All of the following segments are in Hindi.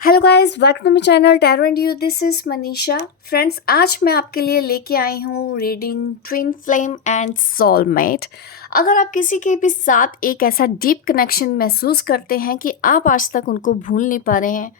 Hello guys, welcome to my channel Tarot and You. This is Manisha. Friends, आज मैं आपके लिए लेके आई हूँ reading twin flame and soulmate. अगर आप किसी के भी साथ एक ऐसा डीप कनेक्शन महसूस करते हैं कि आप आज तक उनको भूल नहीं पा रहे हैं,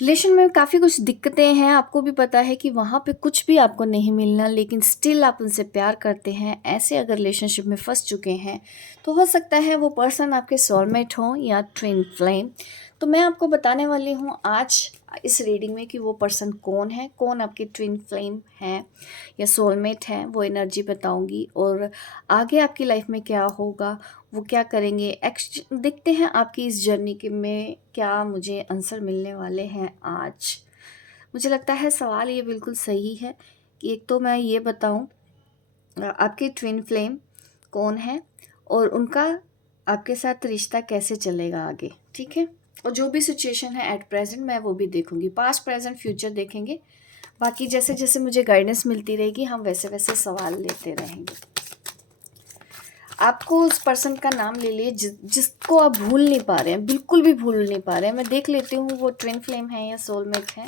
रिलेशन में काफ़ी कुछ दिक्कतें हैं, आपको भी पता है कि वहाँ पे कुछ भी आपको नहीं मिलना, लेकिन स्टिल आप उनसे प्यार करते हैं, ऐसे अगर रिलेशनशिप में फंस चुके हैं तो हो सकता है वो पर्सन आपके सोलमेट हो या ट्विन फ्लेम। तो मैं आपको बताने वाली हूँ आज इस रीडिंग में कि वो पर्सन कौन है, कौन आपके ट्विन फ्लेम हैं या सोलमेट हैं, वो एनर्जी बताऊंगी और आगे आपकी लाइफ में क्या होगा, वो क्या करेंगे। देखते हैं आपकी इस जर्नी के में क्या मुझे आंसर मिलने वाले हैं आज। मुझे लगता है सवाल ये बिल्कुल सही है कि एक तो मैं ये बताऊं आपके ट्विन फ्लेम कौन है और उनका आपके साथ रिश्ता कैसे चलेगा आगे, ठीक है। और जो भी सिचुएशन है एट प्रेजेंट मैं वो भी देखूंगी, पास्ट प्रेजेंट फ्यूचर देखेंगे। बाकी जैसे जैसे मुझे गाइडेंस मिलती रहेगी हम वैसे वैसे सवाल लेते रहेंगे। आपको उस पर्सन का नाम ले लिए जिसको आप भूल नहीं पा रहे हैं, बिल्कुल भी भूल नहीं पा रहे हैं। मैं देख लेती हूँ वो ट्विन फ्लेम है या सोलमेट है।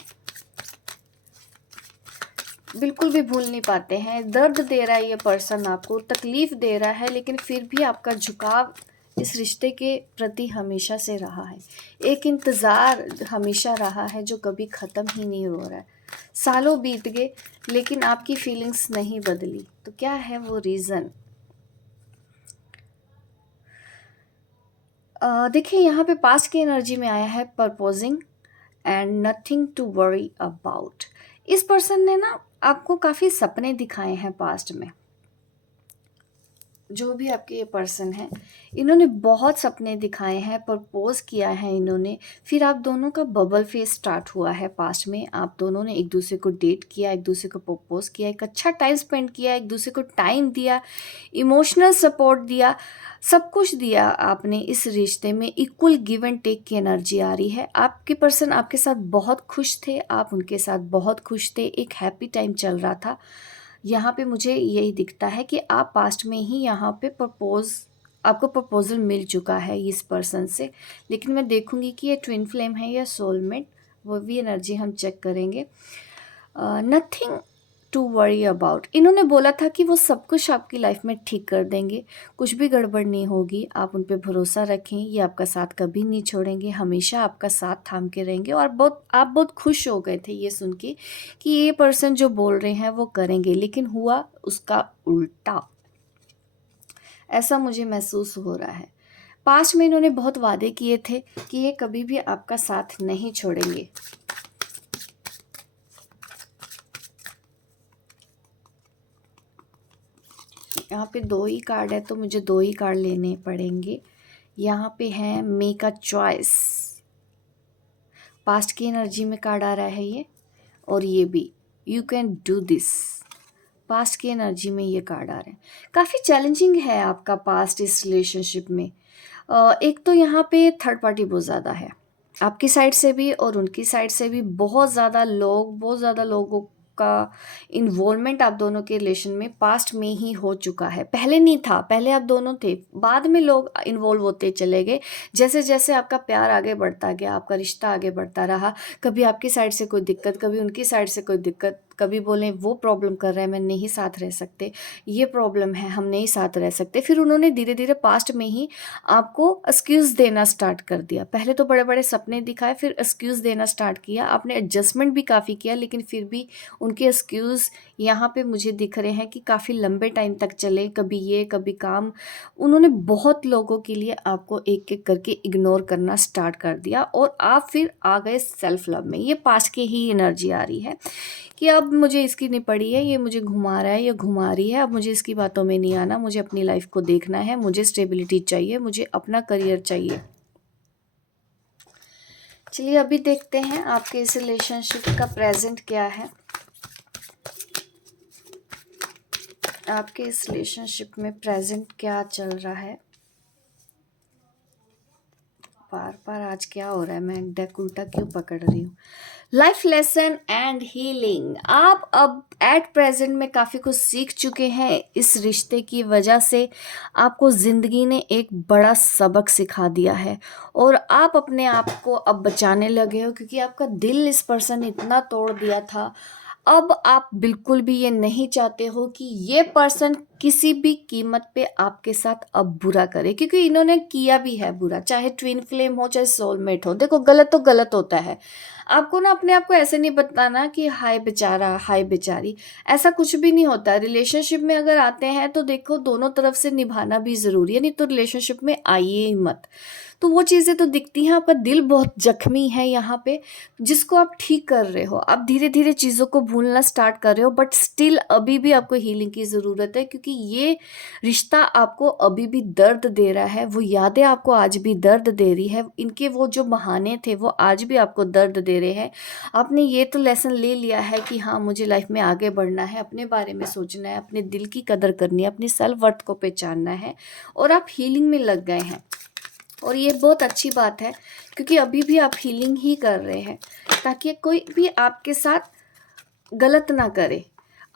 बिल्कुल भी भूल नहीं पाते हैं, दर्द दे रहा है ये पर्सन, आपको तकलीफ दे रहा है, लेकिन फिर भी आपका झुकाव इस रिश्ते के प्रति हमेशा से रहा है। एक इंतज़ार हमेशा रहा है जो कभी ख़त्म ही नहीं हो रहा है। सालों बीत गए लेकिन आपकी फीलिंग्स नहीं बदली, तो क्या है वो रीज़न। देखिए यहाँ पे पास्ट की एनर्जी में आया है proposing and nothing to worry about. इस पर्सन ने ना आपको काफ़ी सपने दिखाए हैं पास्ट में। जो भी आपके ये पर्सन है, इन्होंने बहुत सपने दिखाए हैं, प्रपोज किया है इन्होंने। फिर आप दोनों का बबल फेस स्टार्ट हुआ है पास्ट में। आप दोनों ने एक दूसरे को डेट किया, एक दूसरे को प्रपोज किया, एक अच्छा टाइम स्पेंड किया, एक दूसरे को टाइम दिया, इमोशनल सपोर्ट दिया, सब कुछ दिया आपने। इस रिश्ते में इक्वल गिव एंड टेक की एनर्जी आ रही है। आपके पर्सन आपके साथ बहुत खुश थे, आप उनके साथ बहुत खुश थे, एक हैप्पी टाइम चल रहा था। यहाँ पे मुझे यही दिखता है कि आप पास्ट में ही यहाँ पे आपको प्रपोजल मिल चुका है इस पर्सन से। लेकिन मैं देखूंगी कि ये ट्विन फ्लेम है या सोलमेट, वो भी एनर्जी हम चेक करेंगे। नथिंग टू वरी अबाउट, इन्होंने बोला था कि वो सब कुछ आपकी लाइफ में ठीक कर देंगे, कुछ भी गड़बड़ नहीं होगी, आप उन पे भरोसा रखें, ये आपका साथ कभी नहीं छोड़ेंगे, हमेशा आपका साथ थाम के रहेंगे। और आप बहुत खुश हो गए थे ये सुन के कि ये पर्सन जो बोल रहे हैं वो करेंगे, लेकिन हुआ उसका उल्टा। ऐसा मुझे महसूस हो रहा है। पास्ट में इन्होंने बहुत वादे किए थे कि ये कभी भी आपका साथ नहीं छोड़ेंगे। यहाँ पे दो ही कार्ड है तो मुझे दो ही कार्ड लेने पड़ेंगे। यहाँ पे है मेक अ चॉइस, पास्ट की एनर्जी में कार्ड आ रहा है ये, और ये भी you can do this, past की एनर्जी में ये कार्ड आ रहे हैं। काफ़ी चैलेंजिंग है आपका पास्ट इस रिलेशनशिप में। एक तो यहाँ पे थर्ड पार्टी बहुत ज़्यादा है, आपकी साइड से भी और उनकी साइड से भी बहुत ज़्यादा लोगों का इन्वॉल्वमेंट आप दोनों के रिलेशन में पास्ट में ही हो चुका है। पहले नहीं था, पहले आप दोनों थे, बाद में लोग इन्वॉल्व होते चले गए। जैसे जैसे आपका प्यार आगे बढ़ता गया, आपका रिश्ता आगे बढ़ता रहा, कभी आपकी साइड से कोई दिक्कत, कभी उनकी साइड से कोई दिक्कत, कभी बोलें वो प्रॉब्लम कर रहा है मैं नहीं साथ रह सकते, ये प्रॉब्लम है हम नहीं साथ रह सकते। फिर उन्होंने धीरे धीरे पास्ट में ही आपको एक्सक्यूज़ देना स्टार्ट कर दिया। पहले तो बड़े बड़े सपने दिखाए, फिर एक्सक्यूज़ देना स्टार्ट किया, आपने एडजस्टमेंट भी काफ़ी किया, लेकिन फिर भी उनके एक्सक्यूज़ यहाँ पे मुझे दिख रहे हैं कि काफ़ी लंबे टाइम तक चले, कभी ये कभी काम। उन्होंने बहुत लोगों के लिए आपको एक एक करके इग्नोर करना स्टार्ट कर दिया और आप फिर आ गए सेल्फ लव में। ये पास्ट की ही एनर्जी आ रही है कि अब मुझे इसकी नहीं पड़ी है, ये मुझे घुमा रहा है, ये घुमा रही है, अब मुझे इसकी बातों में नहीं आना, मुझे अपनी लाइफ को देखना है, मुझे स्टेबिलिटी चाहिए, मुझे अपना करियर चाहिए। चलिए अभी देखते हैं आपके इस रिलेशनशिप का प्रेजेंट क्या है। आपके इस रिलेशनशिप में प्रेजेंट क्या चल रहा है। बार बार आज क्या हो रहा है, मैं डेक उल्टा क्यों पकड़ रही हूँ। Life lesson and healing. आप अब एट प्रेजेंट में काफ़ी कुछ सीख चुके हैं। इस रिश्ते की वजह से आपको ज़िंदगी ने एक बड़ा सबक सिखा दिया है और आप अपने आप को अब बचाने लगे हो, क्योंकि आपका दिल इस पर्सन ने इतना तोड़ दिया था। अब आप बिल्कुल भी ये नहीं चाहते हो कि ये पर्सन किसी भी कीमत पे आपके साथ अब बुरा करे, क्योंकि इन्होंने किया भी है बुरा, चाहे ट्विन फ्लेम हो चाहे सोलमेट हो। देखो, गलत तो गलत होता है। आपको ना अपने आप को ऐसे नहीं बताना कि हाय बेचारा हाय बेचारी, ऐसा कुछ भी नहीं होता। रिलेशनशिप में अगर आते हैं तो देखो, दोनों तरफ से निभाना भी ज़रूरी है, नहीं तो रिलेशनशिप में आइए ही मत। तो वो चीज़ें तो दिखती हैं। आपका दिल बहुत जख्मी है यहाँ पे, जिसको आप ठीक कर रहे हो। आप धीरे धीरे चीज़ों को भूलना स्टार्ट कर रहे हो, बट स्टिल अभी भी आपको हीलिंग की ज़रूरत है, क्योंकि ये रिश्ता आपको अभी भी दर्द दे रहा है। वो यादें आपको आज भी दर्द दे रही है। इनके वो जो बहाने थे वो आज भी आपको दर्द दे रहे हैं। आपने ये तो लेसन ले लिया है कि हाँ, मुझे लाइफ में आगे बढ़ना है, अपने बारे में सोचना है, अपने दिल की कदर करनी है, अपनी सेल्फ वर्थ को पहचानना है, और आप हीलिंग में लग गए हैं। और ये बहुत अच्छी बात है, क्योंकि अभी भी आप हीलिंग ही कर रहे हैं, ताकि कोई भी आपके साथ गलत ना करे।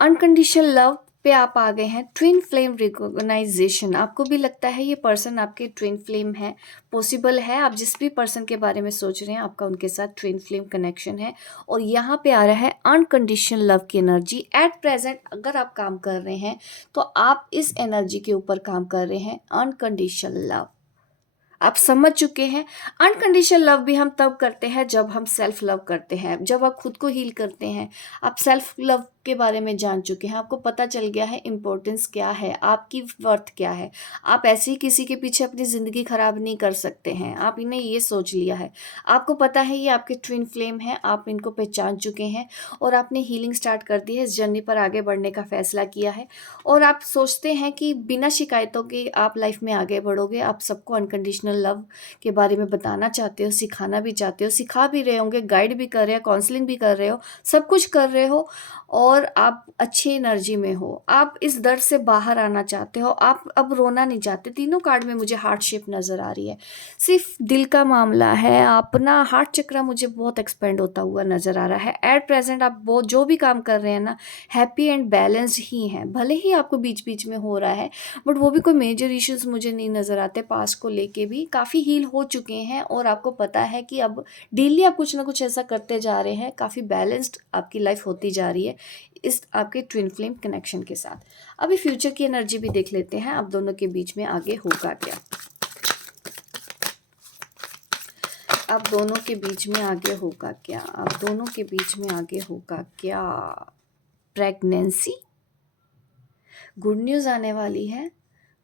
अनकंडीशनल लव पे आप आ गए हैं। ट्विन फ्लेम रिकॉग्नाइजेशन, आपको भी लगता है ये पर्सन आपके ट्विन फ्लेम है। पॉसिबल है, आप जिस भी पर्सन के बारे में सोच रहे हैं आपका उनके साथ ट्विन फ्लेम कनेक्शन है। और यहाँ पे आ रहा है अनकंडीशनल लव की एनर्जी। एट प्रेजेंट अगर आप काम कर रहे हैं तो आप इस एनर्जी के ऊपर काम कर रहे हैं, अनकंडीशनल लव। आप समझ चुके हैं। अनकंडीशनल लव भी हम तब करते हैं जब हम सेल्फ लव करते हैं, जब आप खुद को हील करते हैं। आप सेल्फ लव के बारे में जान चुके हैं, आपको पता चल गया है इम्पोर्टेंस क्या है, आपकी वर्थ क्या है। आप ऐसे ही किसी के पीछे अपनी ज़िंदगी ख़राब नहीं कर सकते हैं। आप इन्हें ये सोच लिया है, आपको पता है ये आपके ट्विन फ्लेम हैं, आप इनको पहचान चुके हैं और आपने हीलिंग स्टार्ट कर दी है, इस जर्नी पर आगे बढ़ने का फैसला किया है। और आप सोचते हैं कि बिना शिकायतों के आप लाइफ में आगे बढ़ोगे। आप सबको अनकंडीशनल लव के बारे में बताना चाहते हो, सिखाना भी चाहते हो, सिखा भी रहे होंगे, गाइड भी कर रहे हो, काउंसलिंग भी कर रहे हो, सब कुछ कर रहे हो, और आप अच्छी एनर्जी में हो। आप इस दर्द से बाहर आना चाहते हो, आप अब रोना नहीं चाहते। तीनों कार्ड में मुझे हार्ट शेप नज़र आ रही है, सिर्फ दिल का मामला है। अपना हार्ट चक्र मुझे बहुत एक्सपेंड होता हुआ नज़र आ रहा है। एट प्रेजेंट आप वो जो भी काम कर रहे हैं ना, हैप्पी एंड बैलेंस्ड ही हैं। भले ही आपको बीच बीच में हो रहा है, बट वो भी कोई मेजर इश्यूज मुझे नहीं नज़र आते। पास्ट को लेके भी काफ़ी हील हो चुके हैं, और आपको पता है कि अब डेली आप कुछ ना कुछ ऐसा करते जा रहे हैं। काफ़ी बैलेंस्ड आपकी लाइफ होती जा रही है इस आपके ट्विन फ्लेम कनेक्शन के साथ। अभी फ्यूचर की एनर्जी भी देख लेते हैं, आप दोनों के बीच में आगे होगा क्या। आप दोनों के बीच में आगे होगा क्या, आप दोनों के बीच में आगे होगा क्या। प्रेगनेंसी, गुड न्यूज़ आने वाली है।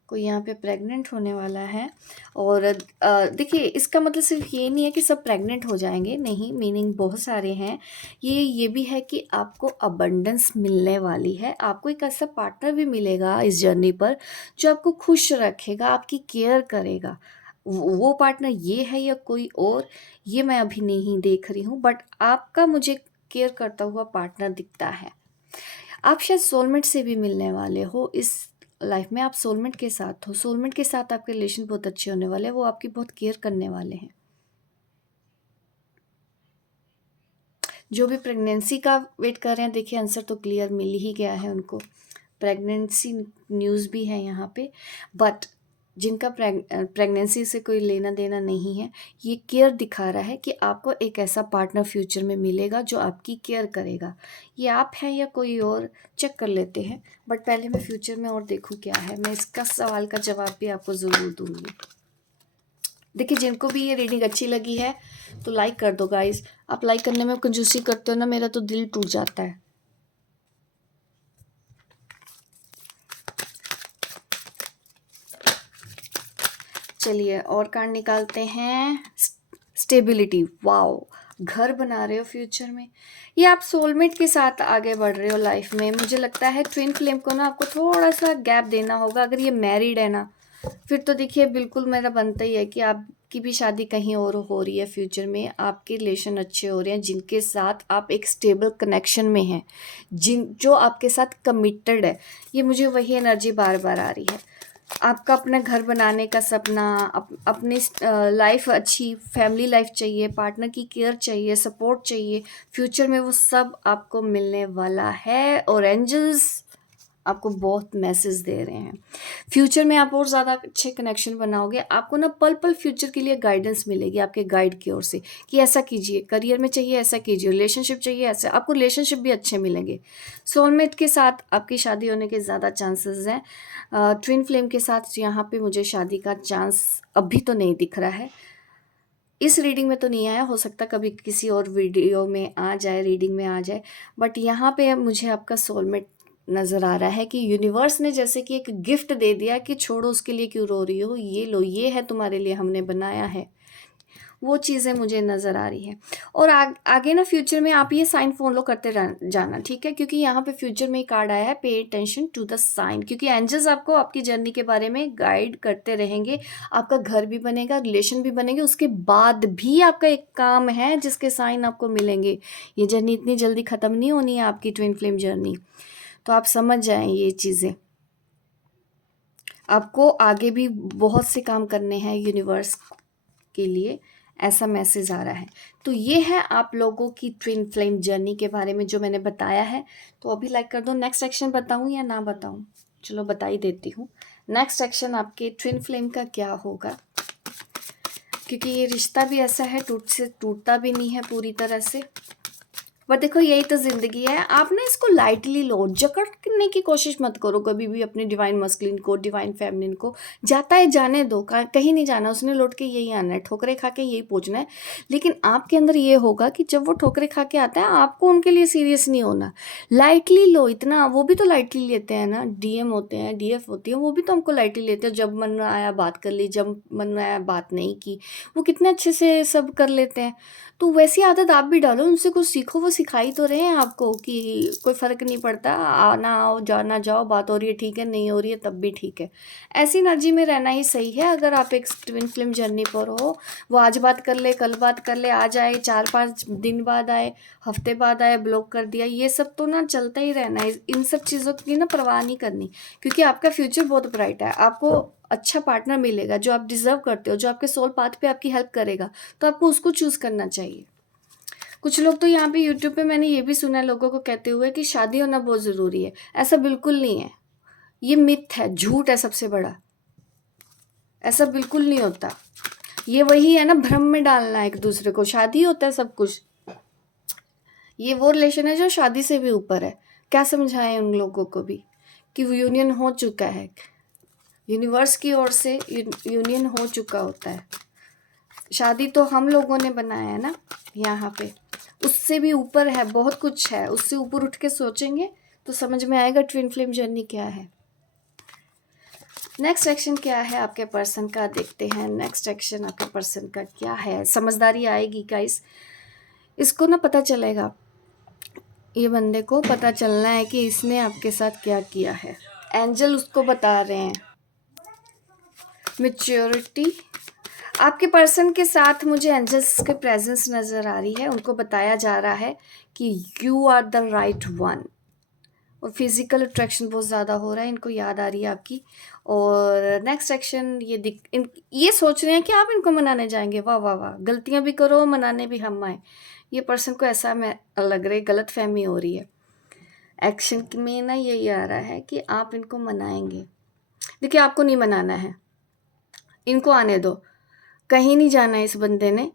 कोई यहाँ पे प्रेग्नेंट होने वाला है। और देखिए, इसका मतलब सिर्फ ये नहीं है कि सब प्रेग्नेंट हो जाएंगे, नहीं, मीनिंग बहुत सारे हैं। ये भी है कि आपको अबंडेंस मिलने वाली है। आपको एक ऐसा पार्टनर भी मिलेगा इस जर्नी पर जो आपको खुश रखेगा, आपकी केयर करेगा। वो पार्टनर ये है या कोई और, ये मैं अभी नहीं देख रही हूँ, बट आपका मुझे केयर करता हुआ पार्टनर दिखता है। आप शायद सोलमेट से भी मिलने वाले हो इस लाइफ में। आप सोलमेट के साथ हो, सोलमेट के साथ आपके रिलेशन बहुत अच्छे होने वाले हैं, वो आपकी बहुत केयर करने वाले हैं। जो भी प्रेगनेंसी का वेट कर रहे हैं, देखिए आंसर तो क्लियर मिल ही गया है उनको। प्रेगनेंसी न्यूज़ भी है यहाँ पे, बट जिनका प्रेगनेंसी से कोई लेना देना नहीं है, ये केयर दिखा रहा है कि आपको एक ऐसा पार्टनर फ्यूचर में मिलेगा जो आपकी केयर करेगा। ये आप हैं या कोई और, चेक कर लेते हैं। बट पहले मैं फ्यूचर में और देखूँ क्या है, मैं इसका सवाल का जवाब भी आपको ज़रूर दूंगी। देखिए, जिनको भी ये रीडिंग अच्छी लगी है तो लाइक कर दो गाइस। आप लाइक करने में कंजूसी करते हो ना, मेरा तो दिल टूट जाता है। चलिए और कार्ड निकालते हैं। स्टेबिलिटी, वाओ, घर बना रहे हो फ्यूचर में। ये आप सोलमेट के साथ आगे बढ़ रहे हो लाइफ में। मुझे लगता है ट्विन फ्लेम को ना आपको थोड़ा सा गैप देना होगा। अगर ये मैरिड है ना, फिर तो देखिए बिल्कुल मेरा बनता ही है कि आपकी भी शादी कहीं और हो रही है फ्यूचर में। आपके रिलेशन अच्छे हो रहे हैं, जिनके साथ आप एक स्टेबल कनेक्शन में हैं, जो आपके साथ कमिटेड है। ये मुझे वही एनर्जी बार बार आ रही है। आपका अपना घर बनाने का सपना, अपनी लाइफ अच्छी फैमिली लाइफ चाहिए, पार्टनर की केयर चाहिए, सपोर्ट चाहिए, फ्यूचर में वो सब आपको मिलने वाला है और एंजल्स आपको बहुत मैसेज दे रहे हैं। फ्यूचर में आप और ज़्यादा अच्छे कनेक्शन बनाओगे, आपको ना पल पल फ्यूचर के लिए गाइडेंस मिलेगी आपके गाइड की ओर से कि ऐसा कीजिए, करियर में चाहिए ऐसा कीजिए, रिलेशनशिप चाहिए ऐसा, आपको रिलेशनशिप भी अच्छे मिलेंगे। सोलमेट के साथ आपकी शादी होने के ज़्यादा चांसेस हैं। ट्विन फ्लेम के साथ यहाँ पे मुझे शादी का चांस अभी तो नहीं दिख रहा है, इस रीडिंग में तो नहीं आया, हो सकता कभी किसी और वीडियो में आ जाए, रीडिंग में आ जाए। बट यहाँ पे मुझे आपका सोलमेट नज़र आ रहा है कि यूनिवर्स ने जैसे कि एक गिफ्ट दे दिया कि छोड़ो उसके लिए क्यों रो रही हो, ये लो, ये है तुम्हारे लिए हमने बनाया है। वो चीज़ें मुझे नज़र आ रही हैं। और आगे ना फ्यूचर में आप ये साइन फॉलो करते जाना, ठीक है, क्योंकि यहाँ पे फ्यूचर में कार्ड आया है pay attention to the sign, क्योंकि एंजल्स आपको आपकी जर्नी के बारे में गाइड करते रहेंगे। आपका घर भी बनेगा, रिलेशन भी बनेंगे, उसके बाद भी आपका एक काम है जिसके साइन आपको मिलेंगे। ये जर्नी इतनी जल्दी ख़त्म नहीं होनी है आपकी ट्विन फ्लेम जर्नी, तो आप समझ जाएं ये चीज़ें। आपको आगे भी बहुत से काम करने हैं यूनिवर्स के लिए, ऐसा मैसेज आ रहा है। तो ये है आप लोगों की ट्विन फ्लेम जर्नी के बारे में जो मैंने बताया है। तो अभी लाइक कर दो। नेक्स्ट एक्शन बताऊं या ना बताऊं? चलो बता ही देती हूँ। नेक्स्ट एक्शन आपके ट्विन फ्लेम का क्या होगा, क्योंकि ये रिश्ता भी ऐसा है टूटता भी नहीं है पूरी तरह से। पर देखो यही तो ज़िंदगी है, आप ना इसको लाइटली लो, जकड़ने की कोशिश मत करो कभी भी अपने डिवाइन मस्कुलिन को, डिवाइन फेमिनिन को। जाता है जाने दो, कहीं नहीं जाना, उसने लौट के यही आना है, ठोकरे खा के यही पहुंचना है। लेकिन आपके अंदर ये होगा कि जब वो ठोकरे खा के आता है, आपको उनके लिए सीरियस नहीं होना, लाइटली लो। इतना वो भी तो लाइटली लेते हैं ना, डीएम होते हैं, डीएफ होती है, वो भी तो हमको लाइटली लेते हैं। जब मन में आया बात कर ली, जब मन में आया बात नहीं की, वो कितने अच्छे से सब कर लेते हैं। तो वैसी आदत आप भी डालो, उनसे कुछ सीखो, वो सिखाई तो रहे हैं आपको कि कोई फ़र्क नहीं पड़ता, आना आओ जाना जाओ, बात हो रही है ठीक है, नहीं हो रही है तब भी ठीक है। ऐसी एनर्जी में रहना ही सही है। अगर आप एक ट्विन फ्लेम जर्नी पर हो, वो आज बात कर ले, कल बात कर ले, आज आए, 4-5 दिन बाद आए, हफ्ते बाद आए, ब्लॉक कर दिया, ये सब तो ना चलता ही रहना है। इन सब चीज़ों की ना परवाह नहीं करनी, क्योंकि आपका फ्यूचर बहुत ब्राइट है। आपको अच्छा पार्टनर मिलेगा जो आप डिज़र्व करते हो, जो आपके सोल पाथ पे आपकी हेल्प करेगा, तो आपको उसको चूज़ करना चाहिए। कुछ लोग तो यहाँ पे यूट्यूब पे मैंने ये भी सुना है लोगों को कहते हुए कि शादी होना बहुत ज़रूरी है। ऐसा बिल्कुल नहीं है, ये मिथ है, झूठ है सबसे बड़ा। ऐसा बिल्कुल नहीं होता। ये वही है ना, भ्रम में डालना एक दूसरे को, शादी होता है सब कुछ। ये वो रिलेशन है जो शादी से भी ऊपर है। क्या समझाएं उन लोगों को भी कि वो यूनियन हो चुका है, यूनिवर्स की ओर से यूनियन हो चुका होता है। शादी तो हम लोगों ने बनाया है ना यहाँ पे, उससे भी ऊपर है, बहुत कुछ है। उससे ऊपर उठ के सोचेंगे तो समझ में आएगा ट्विन फ्लेम जर्नी क्या है। नेक्स्ट एक्शन क्या है आपके पर्सन का, देखते हैं नेक्स्ट एक्शन आपके पर्सन का क्या है। समझदारी आएगी गाइस, इसको ना पता चलेगा, ये बंदे को पता चलना है कि इसने आपके साथ क्या किया है। एंजल उसको बता रहे हैं मैच्योरिटी। आपके पर्सन के साथ मुझे एंजल्स के प्रेजेंस नज़र आ रही है, उनको बताया जा रहा है कि you are the right one. और फिजिकल अट्रैक्शन बहुत ज़्यादा हो रहा है, इनको याद आ रही है आपकी। और नेक्स्ट एक्शन ये सोच रहे हैं कि आप इनको मनाने जाएंगे। वाह वाह वाह, गलतियां भी करो मनाने भी हम आए। ये पर्सन को ऐसा मैं लग रही, गलत फहमी हो रही है। एक्शन में ना यही आ रहा है कि आप इनको मनाएंगे। देखिए आपको नहीं मनाना है, इनको आने दो, कहीं नहीं जाना है इस बंदे ने,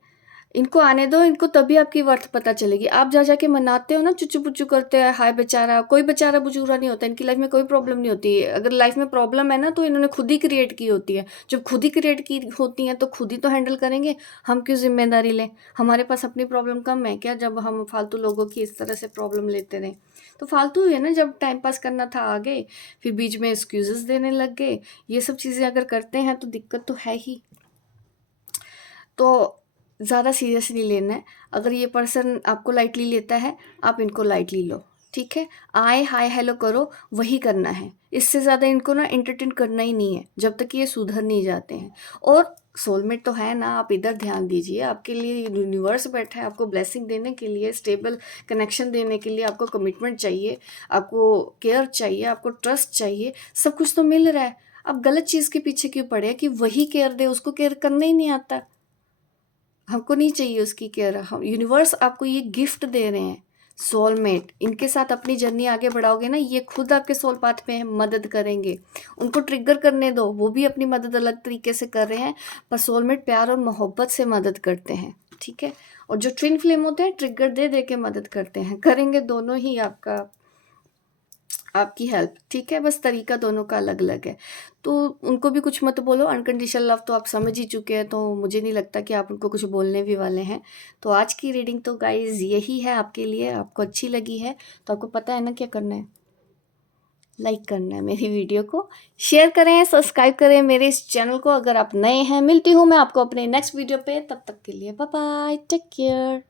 इनको आने दो। इनको तभी आपकी वर्थ पता चलेगी। आप जा जाके मनाते हो ना, चुच्चू पुच्चू करते हैं, हाय बेचारा, कोई बेचारा बुचूरा नहीं होता। इनकी लाइफ में कोई प्रॉब्लम नहीं होती है। अगर लाइफ में प्रॉब्लम है ना तो इन्होंने खुद ही क्रिएट की होती है। जब खुद ही क्रिएट की होती है तो खुद ही तो हैंडल करेंगे, हम क्यों जिम्मेदारी लें? हमारे पास अपनी प्रॉब्लम कम है क्या जब हम फालतू लोगों की इस तरह से प्रॉब्लम लेते रहें? तो फालतू ही है ना, जब टाइम पास करना था आ गए, फिर बीच में एक्सक्यूजेस देने लग गए। ये सब चीज़ें अगर करते हैं तो दिक्कत तो है ही। तो ज़्यादा सीरियसली लेना है। अगर ये पर्सन आपको लाइटली लेता है, आप इनको लाइटली लो, ठीक है? आए हाय हेलो करो, वही करना है। इससे ज़्यादा इनको ना एंटरटेन करना ही नहीं है जब तक ये सुधर नहीं जाते हैं। और सोलमेट तो है ना, आप इधर ध्यान दीजिए। आपके लिए यूनिवर्स बैठा है आपको ब्लेसिंग देने के लिए, स्टेबल कनेक्शन देने के लिए। आपको कमिटमेंट चाहिए, आपको केयर चाहिए, आपको ट्रस्ट चाहिए, सब कुछ तो मिल रहा है। आप गलत चीज़ के पीछे क्यों पड़े हैं कि वही केयर दे, उसको केयर करना ही नहीं आता। हमको नहीं चाहिए उसकी केयर। हम यूनिवर्स आपको ये गिफ्ट दे रहे हैं, सोलमेट। इनके साथ अपनी जर्नी आगे बढ़ाओगे ना, ये खुद आपके सोल पाथ में मदद करेंगे। उनको ट्रिगर करने दो, वो भी अपनी मदद अलग तरीके से कर रहे हैं, पर सोलमेट प्यार और मोहब्बत से मदद करते हैं, ठीक है। और जो ट्विन फ्लेम होते हैं, ट्रिगर दे दे के मदद करते हैं, करेंगे दोनों ही आपकी हेल्प, ठीक है। बस तरीका दोनों का अलग अलग है, तो उनको भी कुछ मत बोलो। अनकंडीशनल लव तो आप समझ ही चुके हैं, तो मुझे नहीं लगता कि आप उनको कुछ बोलने भी वाले हैं। तो आज की रीडिंग तो गाइज यही है आपके लिए। आपको अच्छी लगी है तो आपको पता है ना क्या करना है, लाइक करना है मेरी वीडियो को, शेयर करें, सब्सक्राइब करें मेरे इस चैनल को अगर आप नए हैं। मिलती हूँ मैं आपको अपने नेक्स्ट वीडियो पे, तब तक के लिए बाय बाय, टेक केयर।